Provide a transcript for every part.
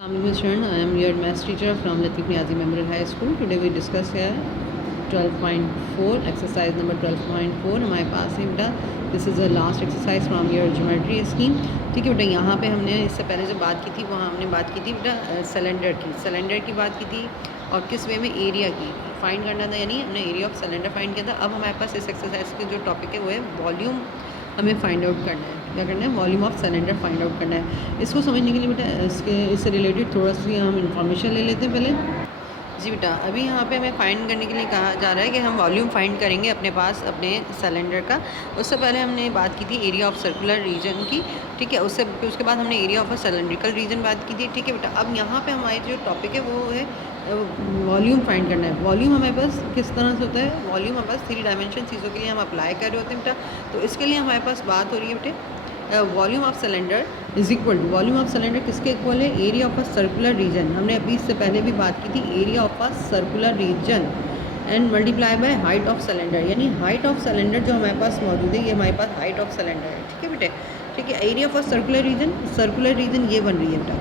Student, I am your maths teacher from Latif Niazi Memorial High School. Today we discuss here 12.4 exercise number 12.4 हमारे पास है बेटा. This is the last exercise from your geometry scheme. ठीक है बेटा, यहाँ पे हमने इससे पहले जो बात की थी वहाँ हमने बात की थी बेटा सिलेंडर की बात की थी और किस वे में एरिया की फाइंड करना था, यानी हमने एरिया ऑफ सिलेंडर फाइंड किया था. अब हमारे पास इस एक्सरसाइज के जो टॉपिक है वो है वॉल्यूम हमें फाइंड आउट करना है. क्या करना है? Volume of cylinder find out करना है. इसको समझने के लिए बेटा इससे रिलेटेड थोड़ा सी हम इंफॉर्मेशन ले लेते हैं पहले. जी बेटा, अभी यहाँ पे हमें फाइंड करने के लिए कहा जा रहा है कि हम वॉल्यूम फाइंड करेंगे अपने पास अपने सिलेंडर का. उससे पहले हमने बात की थी एरिया ऑफ सर्कुलर रीजन की. ठीक है, उसके बाद हमने area of a cylindrical region बात की थी. ठीक है बेटा, अब यहाँ पे हमारे जो टॉपिक है वो है वॉल्यूम फाइंड करना है. वॉल्यूम हमारे पास किस तरह से होता है? वॉल्यूम हमारे पास 3 डायमेंशन चीज़ों के लिए हम अप्लाई कर रहे होते हैं बेटा. तो इसके लिए हमारे पास बात हो रही है बेटे volume of cylinder is equal to volume of cylinder किसके इक्वल है? Area of a circular region. हमने अभी इससे पहले भी बात की थी area of a circular region and multiply by height of cylinder. यानी हाइट ऑफ सिलेंडर जो हमारे पास मौजूद है ये हमारे पास हाइट ऑफ सिलेंडर है. ठीक है बेटे, ठीक है. Area of a circular reason ये बन रही है बेटा.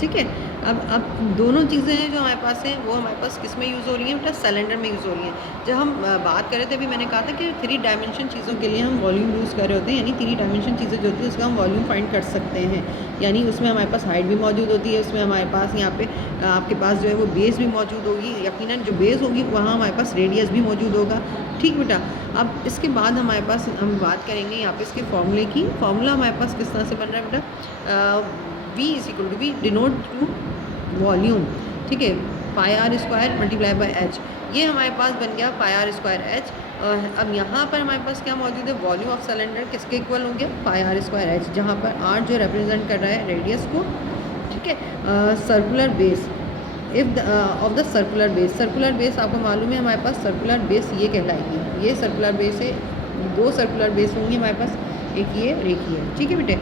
ठीक है, अब दोनों चीज़ें हैं जो हमारे पास हैं वो हमारे पास किस में यूज़ हो रही हैं बेटा? सिलेंडर में यूज़ हो रही हैं. जब हम बात कर रहे थे अभी मैंने कहा था कि 3 डायमेंशन चीज़ों के लिए हम वॉल्यूम यूज़ कर रहे होते हैं, यानी 3 डायमेंशन चीज़ें जो होती हैं उसका हम वॉल्यूम फाइंड कर सकते हैं. यानी उसमें हमारे पास हाइट भी मौजूद होती है, उसमें हमारे पास यहाँ पे आपके पास जो है वो बेस भी मौजूद होगी. यकीनन जो बेस होगी वहाँ हमारे पास रेडियस भी मौजूद होगा. ठीक बेटा, अब इसके बाद हमारे पास हम बात करेंगे यहाँ पे इसके फॉर्मूले की. फॉर्मूला हमारे पास किस तरह से बन रहा है बेटा? V is equal to V denote to volume. ठीक है, pi are square multiply by H. ये हमारे पास बन गया पाई आर स्क्वायर एच. अब यहाँ पर हमारे पास क्या मौजूद है? वॉल्यूम ऑफ सिलेंडर किसके इक्वल हो गया? पाई आर स्क्वायर एच, जहाँ पर आर जो रिप्रेजेंट कर रहा है रेडियस को. ठीक है, circular base if of the circular base आपको मालूम है हमारे पास सर्कुलर बेस ये कहलाएगी. ये सर्कुलर बेस है, 2 सर्कुलर बेस होंगे हमारे पास, एक ये और एक ये. ठीक है बेटे.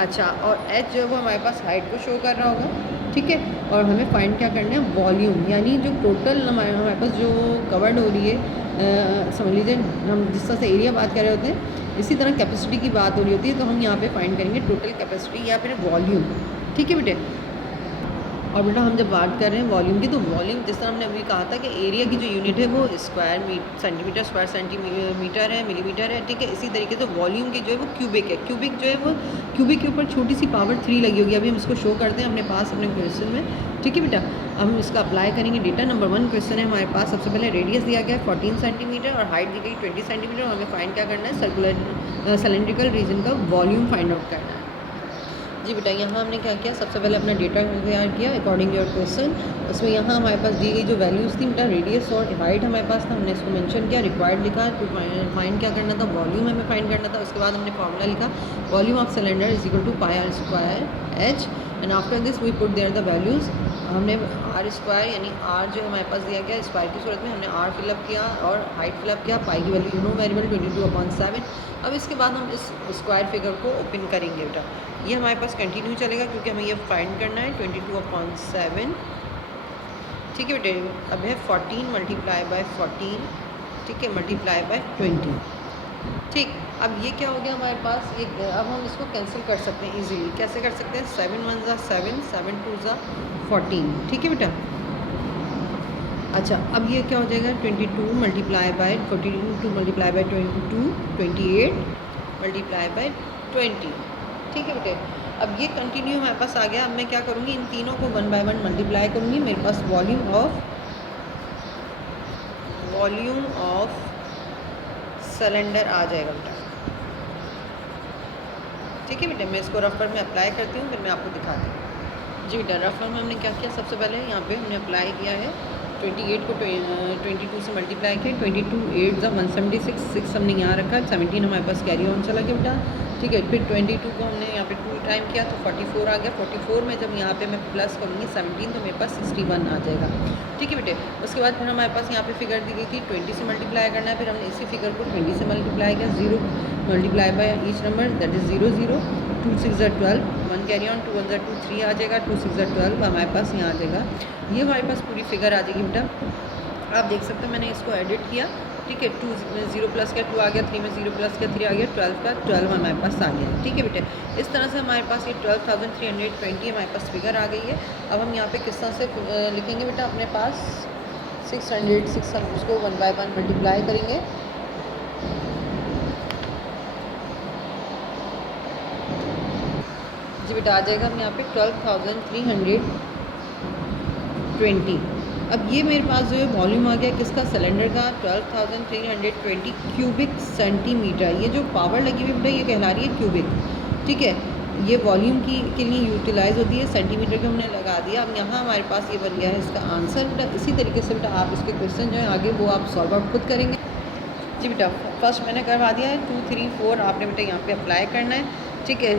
अच्छा, और एच जो है वो हमारे पास हाइट को शो कर रहा होगा. ठीक है, और हमें फाइंड क्या करना है? वॉल्यूम, यानी जो टोटल हमारे पास जो कवर्ड हो रही है, समझ लीजिए हम जिस तरह से एरिया बात कर रहे होते हैं इसी तरह कैपेसिटी की बात हो रही होती है. तो हम यहाँ पे फाइंड करेंगे टोटल कैपेसिटी या फिर वॉल्यूम. ठीक है बेटे. और बेटा हम जब बात कर रहे हैं वॉल्यूम की, तो वॉल्यूम जिस तरह हमने अभी कहा था कि एरिया की जो यूनिट है वो सेंटीमीटर, स्क्वायर सेंटीमीटर है, मिलीमीटर है. ठीक है, इसी तरीके से वॉल्यूम की जो है वो क्यूबिक है. क्यूबिक जो है वो क्यूबिक के ऊपर छोटी सी पावर 3 लगी होगी. अभी हम इसको शो करते हैं अपने पास अपने क्वेश्चन में. ठीक है बेटा, अब हम इसका अप्लाई करेंगे. डेटा नंबर 1 क्वेश्चन है हमारे पास. सबसे पहले रेडियस दिया गया है 14 सेंटीमीटर और हाइट दी गई 20 सेंटीमीटर. और हमें फाइंड क्या करना है? सर्कुलर सिलेंड्रिकल रीजन का वॉल्यूम फाइंड आउट करना है. जी बेटा, यहाँ हमने क्या किया? सबसे पहले अपना डेटा तैयार किया अकॉर्डिंग योर क्वेश्चन. उसमें यहाँ हमारे पास दी गई जो वैल्यूज़ थी बेटा, रेडियस और हाइट हमारे पास था, हमने इसको मेंशन किया. रिक्वायर्ड लिखा, टू फाइंड क्या करना था? वॉल्यूम हमें फाइंड करना था. उसके बाद हमने फॉर्मूला लिखा volume of cylinder is equal to pi are square h. And after this we put there the values. हमने आर स्क्वायर यानी आर जो हमारे पास दिया गया स्क्वायर की सूरत में हमने आर फिलअप किया और हाइट फिलअप किया. पाई की वैल्यू नो वेरिएबल 22/7. अब इसके बाद हम इस स्क्वायर फिगर को ओपन करेंगे बेटा. ये हमारे पास कंटिन्यू चलेगा क्योंकि हमें ये फाइंड करना है 22/7. ठीक है बेटे, अब है 14 मल्टीप्लाई बाय 14. ठीक है, मल्टीप्लाई बाय 20. ठीक, अब ये क्या हो गया हमारे पास? एक अब हम इसको कैंसिल कर सकते हैं इजीली. कैसे कर सकते हैं? 7 1 ज़ा 7, 7 2 ज़ा 14. ठीक है बेटा. अच्छा, अब ये क्या हो जाएगा? 22 multiply bye 42 multiply by 22, 28 multiply by 20. ठीक है बेटे, अब ये कंटिन्यू हमारे पास आ गया. अब मैं क्या करूँगी? इन तीनों को 1 बाय 1 मल्टीप्लाई करूँगी. मेरे पास वॉल्यूम ऑफ सिलेंडर आ जाएगा बेटा. ठीक है बेटे, मैं इसको रफर में अप्लाई करती हूँ, फिर मैं आपको दिखाती हूँ. जी बेटा, रफर में हमने क्या किया? सबसे पहले यहाँ पे हमने अप्लाई किया है 28 को 22 से मल्टीप्लाई किया. 22 8 ज़ा 176, 6 हमने यहाँ रखा. 17 हमारे पास कैरी ऑन चला गया बेटा. ठीक है, फिर 22 को हमने यहाँ पे 2 टाइम किया तो 44 आ गया. 44 में जब यहाँ पे मैं प्लस करूँगी 17 तो मेरे पास 61 आ जाएगा. ठीक है बेटे, उसके बाद फिर हमारे पास यहाँ पे फिगर दी गई थी 20 से मल्टीप्लाई करना है. फिर हमने इसी फिगर को 20 से मल्टीप्लाई किया. 0 multiply by each number that is 0 0. 2 6 ज़ा 12, 1 कैरी ऑन, 2 1 ज़ा 2 3 आ जाएगा. 2 6 ज़ा 12 हमारे पास यहाँ आ जाएगा. ये हमारे पास पूरी फिगर आ जाएगी बेटा. आप देख सकते हैं मैंने इसको एडिट किया ठीक है। 2 में 0 प्लस का 2 आ गया, 3 में 0 प्लस का 3 आ गया, 12 का 12 हमारे पास आ गया। ठीक है बेटे, इस तरह से हमारे पास ये 12,320 हमारे पास फिगर आ गई है। अब हम यहाँ पे किस तरह से लिखेंगे बेटा, अपने पास 600 उसको 1 बाय 1 मल्टीप्लाई करेंगे। जी बेटा, आ जाएगा हम यहाँ पे 12,320। अब ये मेरे पास जो है वॉल्यूम आ गया किसका, सिलेंडर का, 12,320 क्यूबिक सेंटीमीटर। ये जो पावर लगी हुई बेटा ये कहला रही है क्यूबिक। ठीक है, ये वॉल्यूम की के लिए यूटिलाइज होती है, सेंटीमीटर को हमने लगा दिया। अब यहाँ हमारे पास ये बन गया है इसका आंसर बेटा। इसी तरीके से बेटा आप इसके क्वेश्चन जो है आगे वो आप सॉल्व आउट खुद करेंगे। जी बेटा, फर्स्ट मैंने करवा दिया है, 2, 3, 4 आपने बेटा यहाँ पे अप्लाई करना है। ठीक है,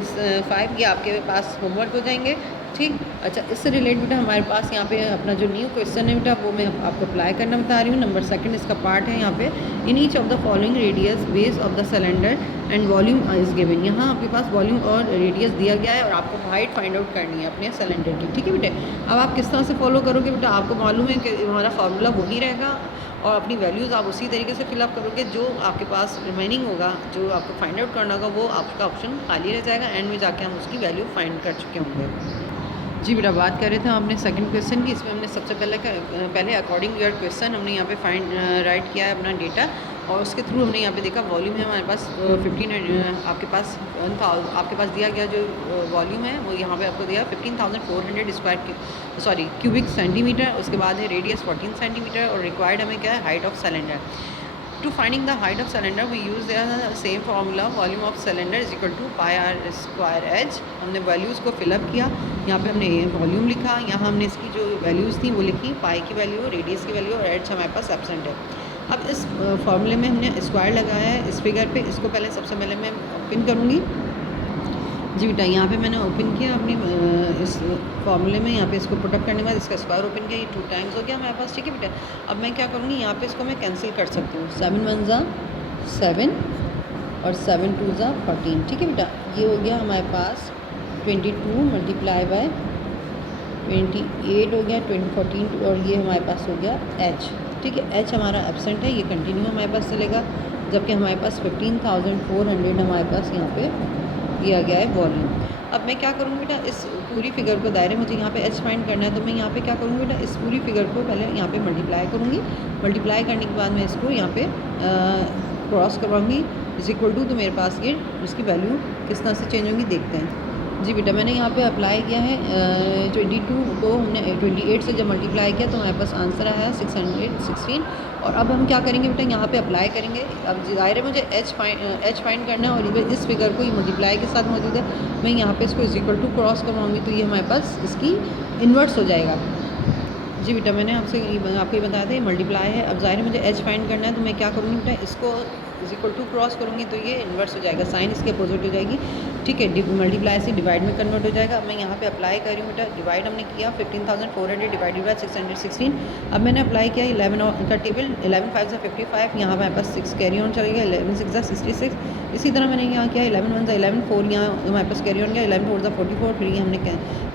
5 ये आपके पास होमवर्क हो जाएंगे। ठीक, अच्छा, इससे रिलेटेड बेटा हमारे पास यहाँ पे अपना जो न्यू क्वेश्चन है बेटा वो मैं आपको अप्लाई करना बता रही हूँ। नंबर 2 इसका पार्ट है यहाँ पे। In each of the following radius base of the cylinder and volume is given. यहाँ आपके पास वॉल्यूम और रेडियस दिया गया है और आपको हाइट फाइंड आउट करनी है अपने सिलेंडर की। ठीक है बेटे, अब आप किस तरह से फॉलो करोगे बेटा, आपको मालूम है कि हमारा फार्मूला वही रहेगा और अपनी वैल्यूज़ आप उसी तरीके से फिलअप करोगे। जो आपके पास रिमेनिंग होगा, जो आपको फाइंड आउट करना होगा, वो आपका ऑप्शन खाली रह जाएगा। एंड में जाके हम उसकी वैल्यू फाइंड कर चुके होंगे। जी बेटा, बात कर रहे थे आपने सेकंड क्वेश्चन की। इसमें हमने सबसे पहले अकॉर्डिंग योर क्वेश्चन हमने यहाँ पे फाइंड राइट किया है अपना डेटा, और उसके थ्रू हमने यहाँ पे देखा वॉल्यूम है हमारे पास 15 आपके पास आपके पास दिया गया जो वॉल्यूम है वो यहाँ पे आपको दिया 15,400 स्क्वायर क्यूबिक सेंटीमीटर। उसके बाद है रेडियस 14 सेंटीमीटर और रिक्वायर्ड हमें क्या है, height of cylinder. To finding the height of cylinder we use the same formula, volume of cylinder is equal to pi are square h. हमने वैल्यूज़ को fill up किया, यहाँ पे हमने वॉल्यूम लिखा, यहाँ हमने इसकी जो वैल्यूज़ थी वो लिखी, पाई की वैल्यू, रेडियस की वैल्यू और एच हमारे पास एब्सेंट है। अब इस फार्मूले में हमने स्क्वायर लगाया है इस फिगर पे। इसको पहले सबसे पहले मैं ओपन करूँगी। जी बेटा, यहाँ पे मैंने ओपन किया अपने इस फार्मूले में। यहाँ पे इसको पुटअप करने के बाद इसका स्क्वायर ओपन किया, ये 2 टाइम्स हो गया हमारे पास। ठीक है बेटा, अब मैं क्या करूँगी, यहाँ पे इसको मैं कैंसिल कर सकती हूँ। 7 1 ज़ा 7 और 7 2 ज़ा 14। ठीक है बेटा, ये हो गया हमारे पास 22 मल्टीप्लाई बाय 28 हो गया 14 और ये हमारे पास हो गया एच। ठीक है, एच हमारा एब्सेंट है, ये कंटिन्यू हमारे पास चलेगा। जबकि हमारे पास 15,400 हमारे पास यहाँ पे दिया गया है वॉल्यूम। अब मैं क्या करूँगी बेटा, इस पूरी फिगर को दायरे मुझे यहाँ पे एच फाइंड करना है, तो मैं यहाँ पे क्या करूँगी बेटा, इस पूरी फिगर को पहले यहाँ पे मल्टीप्लाई करूँगी। मल्टीप्लाई करने के बाद मैं इसको यहाँ पे क्रॉस करवाऊँगी इज इक्वल टू, तो मेरे पास ये इसकी वैल्यू किस तरह से चेंज होंगी देखते हैं। जी बेटा, मैंने यहाँ पे अप्लाई किया है 22 को हमने 28 से जब मल्टीप्लाई किया तो हमारे पास आंसर आया है 616। और अब हम क्या करेंगे बेटा, यहाँ पे अप्लाई करेंगे। अब ज़ाहिर है मुझे एच फाइंड करना है और इस फिगर को ये मल्टीप्लाई के साथ मौजूद है। मैं यहाँ पे इसको इज इक्वल टू क्रॉस करवाऊँगी तो ये हमारे पास इसकी इन्वर्स हो जाएगा। जी बेटा, मैंने आपको ये बताया था ये मल्टीप्लाई है। अब ज़ाहिर है मुझे एच फाइंड करना है तो मैं क्या करूँगी बेटा, इसको इज इक्वल टू क्रॉस करूँगी तो ये इन्वर्स हो जाएगा, साइन इसके अपोजिट हो जाएगी। ठीक है, मल्टीप्लाई से डिवाइड में कन्वर्ट हो जाएगा। अब मैं यहाँ पे अप्लाई कर रही हूँ बेटा, डिवाइड हमने किया 15,400 डिवाइडेड बाय 616। अब मैंने अप्लाई किया 11 का टेबल, 11 5 ज़ा 55, यहाँ हमारे पास 6 कैरी ऑन चलेगा, 11 6 ज़ा 66। इसी तरह मैंने यहाँ किया 11 1 ज़ा 11 4, यहाँ हमारे पास कैरी ऑन गया 11 4 ज़ा 44। फिर ये हमने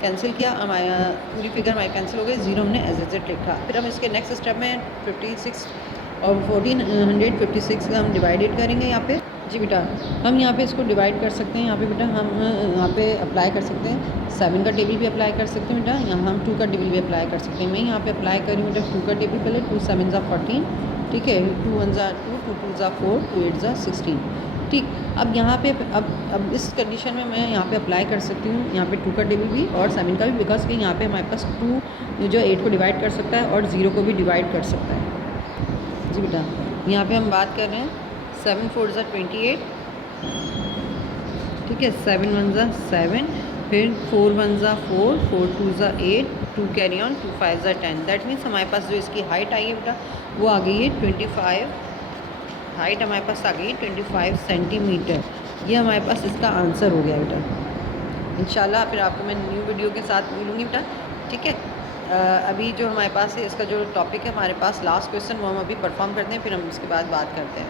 कैंसिल किया, हमारा पूरी फिगर हमारी कैंसिल हो गई, 0 हमने एज एज लिखा। फिर हम इसके नेक्स्ट स्टेप में 56 और 1456 का हम डिवाइडेड करेंगे यहाँ पे। जी बेटा, हम यहाँ पे इसको डिवाइड कर सकते हैं। यहाँ पे बेटा हम यहाँ पे अप्लाई कर सकते हैं, 7 का टेबल भी अप्लाई कर सकते हैं बेटा, यहाँ हम 2 का टेबल भी अप्लाई कर सकते हैं। मैं यहाँ पे अप्लाई करी बेटा 2 का टेबल पहले, 2 7 ज़ा 14। ठीक है, 2 1 ज़ा 2, 2 2 ज़ा 4, 2 8 ज़ा 16। ठीक, अब यहाँ पे अब इस कंडीशन में मैं यहाँ पे अप्लाई कर सकती हूँ यहाँ पे 2 का टेबल भी और 7 का भी, बिकॉज कि यहाँ पे हमारे पास 2 जो 8 को डिवाइड कर सकता है और 0 को भी डिवाइड कर सकता है। जी बेटा, यहाँ पे हम बात कर रहे हैं 7 4 ज़ा 28। ठीक है, 7 1 ज़ा 7, फिर 4 1 ज़ा 4, 4 2 ज़ा 8, 2 कैरी ऑन, 2 5 ज़ा 10। दैट मीन्स हमारे पास जो इसकी हाइट आई है बेटा वो आ गई है 25। हाइट हमारे पास आ गई है 25 सेंटीमीटर। ये हमारे पास इसका आंसर हो गया बेटा। इंशाल्लाह फिर आपको मैं न्यू वीडियो के साथ मिलूँगी बेटा। ठीक है, अभी जो हमारे पास है इसका जो टॉपिक है हमारे पास लास्ट क्वेश्चन वो हम अभी परफॉर्म करते हैं, फिर हम इसके बाद बात करते हैं।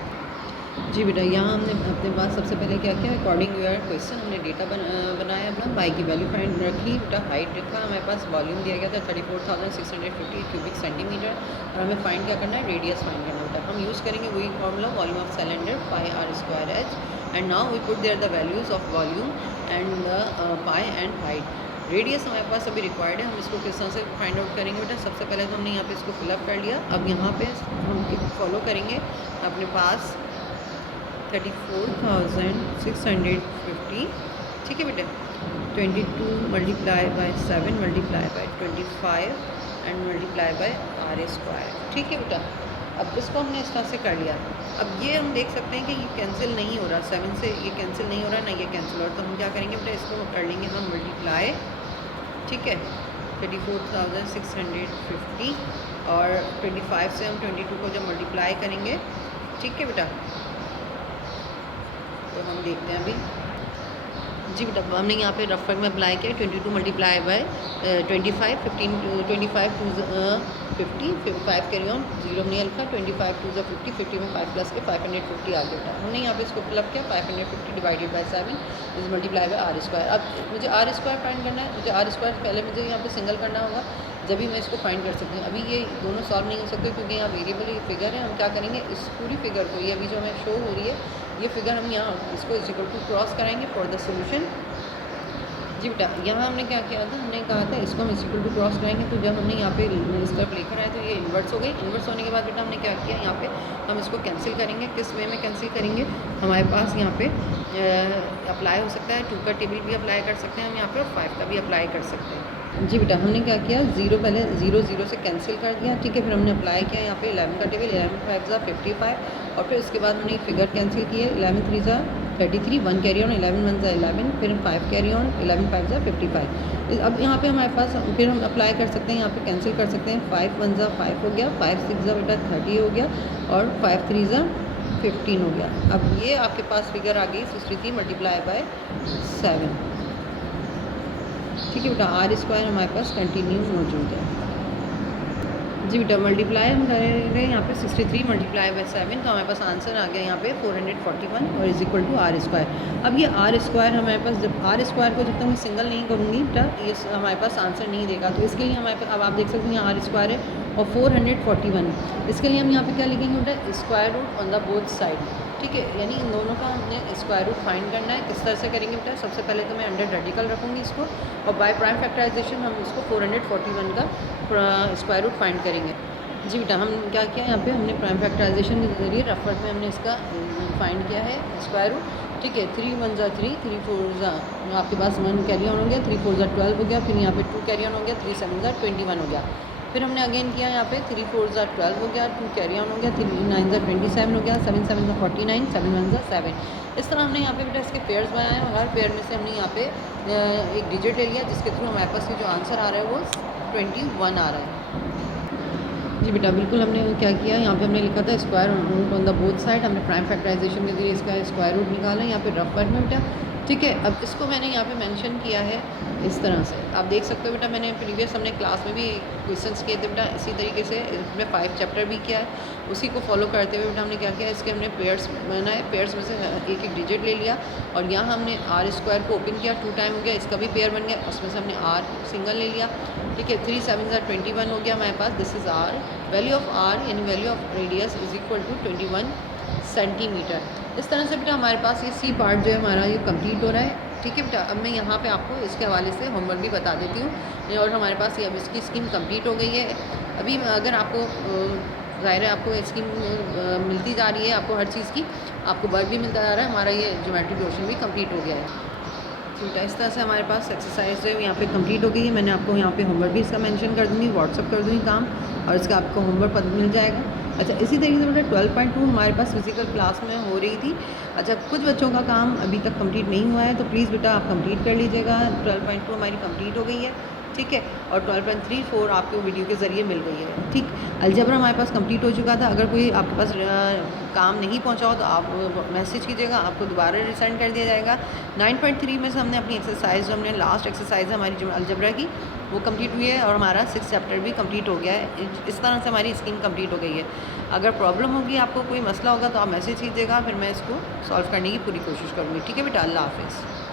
जी बेटा, यहाँ हमने अपने पास सबसे पहले क्या किया, अकॉर्डिंग योर क्वेश्चन हमने डेटा बनाया अपना, बाई की वैल्यू फाइंड रखी, बेटा हाइट रखा, हमारे पास वॉल्यूम दिया गया था 34,650 क्यूबिक सेंटीमीटर, और हमें फाइंड क्या करना है, रेडियस फाइंड करना बेटा। हम यूज़ करेंगे वही formula, volume of cylinder pi are square h, and now we put there the values of volume and pi and height. Radius हमारे पास अभी रिक्वायर्ड है, हम इसको किस तरह से फाइंड आउट करेंगे बेटा। सबसे पहले तो हमने यहाँ पे इसको फिलअप कर लिया। अब यहाँ पे हम फॉलो करेंगे अपने पास 34,650, ठीक है बेटा। 22 multiply by 7 multiply by 25 and multiply by r square, ठीक है बेटा। अब इसको हमने इस तरह से कर लिया। अब ये हम देख सकते हैं कि ये कैंसिल नहीं हो रहा, 7 से ये कैंसिल नहीं हो रहा, ना ये कैंसिल हो रहा, तो हम क्या करेंगे बेटा, इसको कर लेंगे हम मल्टीप्लाई, ठीक है। 34,650 और 25 से हम 22 को जब मल्टीप्लाई करेंगे, ठीक है बेटा, तो हम देखते हैं अभी। जी बेटा, हमने यहाँ पे रफ वर्क में अप्लाई किया 22 multiply by 25, 15 25 two 50, 5 carry on, 0 हमने लिखा, 25 टू 50, 50 में 5 प्लस के 550 आ गया बेटा। हमने यहाँ पे इसको फिलअप किया, 550 divided by 7 is multiply by r square. अब मुझे आर स्क्वायर फाइंड करना है, मुझे आर स्क्वायर पहले मुझे यहाँ पे सिंगल करना होगा, जब भी मैं इसको फाइंड कर सकती हूँ। अभी ये दोनों सॉल्व नहीं हो सकते क्योंकि यहाँ वेरिएबल ये फिगर है। हम क्या करेंगे, इस पूरी फिगर को, ये अभी जो हमें शो हो रही है ये फिगर, हम यहाँ इसको इज इक्वल टू क्रॉस कराएंगे फॉर द सोल्यूशन। जी बेटा, यहाँ हमने क्या किया था, हमने कहा था इसको हम इज इक्वल टू क्रॉस कराएंगे, तो जब हमने यहाँ पे इस तरफ लेकर आए तो ये इन्वर्स हो गई। इन्वर्स होने के बाद बेटा हमने क्या किया, यहाँ पे हम इसको कैंसिल करेंगे। किस वे में कैंसिल करेंगे, हमारे पास यहाँ पे अप्लाई हो सकता है 2 का टेबल भी अप्लाई कर सकते हैं हम यहाँ पे, और 5 का भी अप्लाई कर सकते हैं। जी बेटा, हमने क्या किया, 0 पहले 0 0 से कैंसिल कर दिया, ठीक है। फिर हमने अप्लाई किया यहाँ पे 11 का टेबल, 11 5 55, और फिर उसके बाद हमने फिगर कैंसिल किए, 11 3 33, 1 कैरी ऑन, 11 1 11, फिर 5 कैरी ऑन, 11 5 55। अब यहाँ पे हमारे पास फिर हम अप्लाई कर सकते हैं, यहाँ पे कैंसिल कर सकते हैं, 5 1 5 हो गया, 5 6 बेटा 30 हो गया, और 5 3 15 हो गया। अब ये आपके पास फिगर आ गई 63 मल्टीप्लाई बाय 7, ठीक है बेटा। आर स्क्वायर हमारे पास कंटिन्यू मौजूद है। जी बेटा, मल्टीप्लाई हम कर रहे हैं यहाँ पे 63 मल्टीप्लाई बाय 7, तो हमारे पास आंसर आ गया यहाँ पे 441 और is equal to r square. अब ये आर स्क्वायर हमारे पास, जब आर स्क्वायर को जब तक मैं सिंगल नहीं करूँगी बेटा, ये हमारे पास आंसर नहीं देगा। तो इसके लिए हमारे पास, अब आप देख सकते हैं यहाँ आर स्क्वायर है और 441, इसके लिए हम यहाँ पे क्या लिखेंगे बेटा, square root on the both side, ठीक है। यानी इन दोनों का हमने स्क्वायर रूट फाइंड करना है। किस तरह से करेंगे बेटा, सबसे पहले तो मैं अंडर रेडिकल रखूँगी इसको, और बाय प्राइम फैक्टराइजेशन हम इसको 441 का स्क्वायर रूट फाइंड करेंगे। जी बेटा, हम क्या किया, यहाँ पे हमने प्राइम फैक्टराइजेशन के जरिए रफ वर्क में हमने इसका फाइंड किया है स्क्वायर रूट, ठीक है। 3 1 3, 3 4 आपके पास 1 कैरी ऑन हो गया, 3 4 12 हो गया, फिर यहाँ पे 2 कैरी ऑन हो गया, 3 7 21 हो गया। फिर हमने अगेन किया यहाँ पे 3 4 12 हो गया, 2 कैरी ऑन हो गया, 3 9 27 हो गया, 7 7 49, 7 1 7। इस तरह हमने यहाँ पे बेटा इसके पेयर्स बनाए और हर पेयर में से हमने यहाँ पे एक डिजिट ले लिया, जिसके थ्रू हमारे पास जो आंसर आ रहा है वो 21 आ रहा है। जी बेटा, बिल्कुल हमने क्या किया, यहाँ पे हमने लिखा था square root on the both side, हमने प्राइम फैक्टराइजेशन के जरिए इसका स्क्वायर रूट निकाला है यहाँ पे रफ वर्क में बेटा, ठीक है। अब इसको मैंने यहाँ पे मेंशन किया है इस तरह से, आप देख सकते हो बेटा। मैंने प्रीवियस हमने क्लास में भी क्वेश्चंस किए थे बेटा, इसी तरीके से इसमें 5 चैप्टर भी किया है, उसी को फॉलो करते हुए बेटा हमने क्या किया, इसके हमने पेयर्स बनाए, पेयर्स में से एक एक डिजिट ले लिया, और यहाँ हमने आर स्क्वायर को ओपन किया, 2 टाइम हो गया, इसका भी पेयर बन गया, उसमें से हमने आर सिंगल ले लिया, ठीक है। 3 7 21 हो गया हमारे पास, this is R, value of R यानी value of radius is equal to 21 centimetre. इस तरह से बेटा हमारे पास ये सी पार्ट जो है हमारा ये कंप्लीट हो रहा है, ठीक है बेटा। अब मैं यहाँ पे आपको इसके हवाले से होमवर्क भी बता देती हूँ, और हमारे पास ये अब इसकी स्कीम कंप्लीट हो गई है। अभी अगर आपको ज़ाहिर है आपको स्कीम मिलती जा रही है, आपको हर चीज़ की आपको वर्क भी मिलता जा रहा है, हमारा ये ज्योमेट्री पोर्शन भी कंप्लीट हो गया है। ठीक है, इस तरह से हमारे पास एक्सरसाइज जो है यहाँ पे कंप्लीट हो गई है। मैंने आपको यहाँ पे होमवर्क भी इसका मेंशन कर दूँगी, व्हाट्सअप कर दूँगी काम, और इसका आपको होमवर्क पता मिल जाएगा। अच्छा, इसी तरीके से बेटा 12.2 हमारे पास फिजिकल क्लास में हो रही थी। अच्छा, कुछ बच्चों का काम अभी तक कंप्लीट नहीं हुआ है, तो प्लीज़ बेटा आप कंप्लीट कर लीजिएगा। 12.2 हमारी कंप्लीट हो गई है, ठीक है, और 12.34 आपको वीडियो के ज़रिए मिल गई है। ठीक, अलजेब्रा हमारे पास कंप्लीट हो चुका था। अगर कोई आपके पास काम नहीं पहुंचा हो तो आप मैसेज कीजिएगा, आपको दोबारा रिसेंड कर दिया जाएगा। 9.3 में से हमने अपनी एक्सरसाइज, जो हमने लास्ट एक्सरसाइज है हमारी जो अलजेब्रा की, वो कंप्लीट हुई है और हमारा 6 चैप्टर भी कंप्लीट हो गया है। इस तरह से हमारी स्कीम कंप्लीट हो गई है। अगर प्रॉब्लम होगी, आपको कोई मसला होगा तो आप मैसेज कीजिएगा, फिर मैं इसको सॉल्व करने की पूरी कोशिश करूँगी। ठीक है बेटा, अल्लाह हाफ़िज़।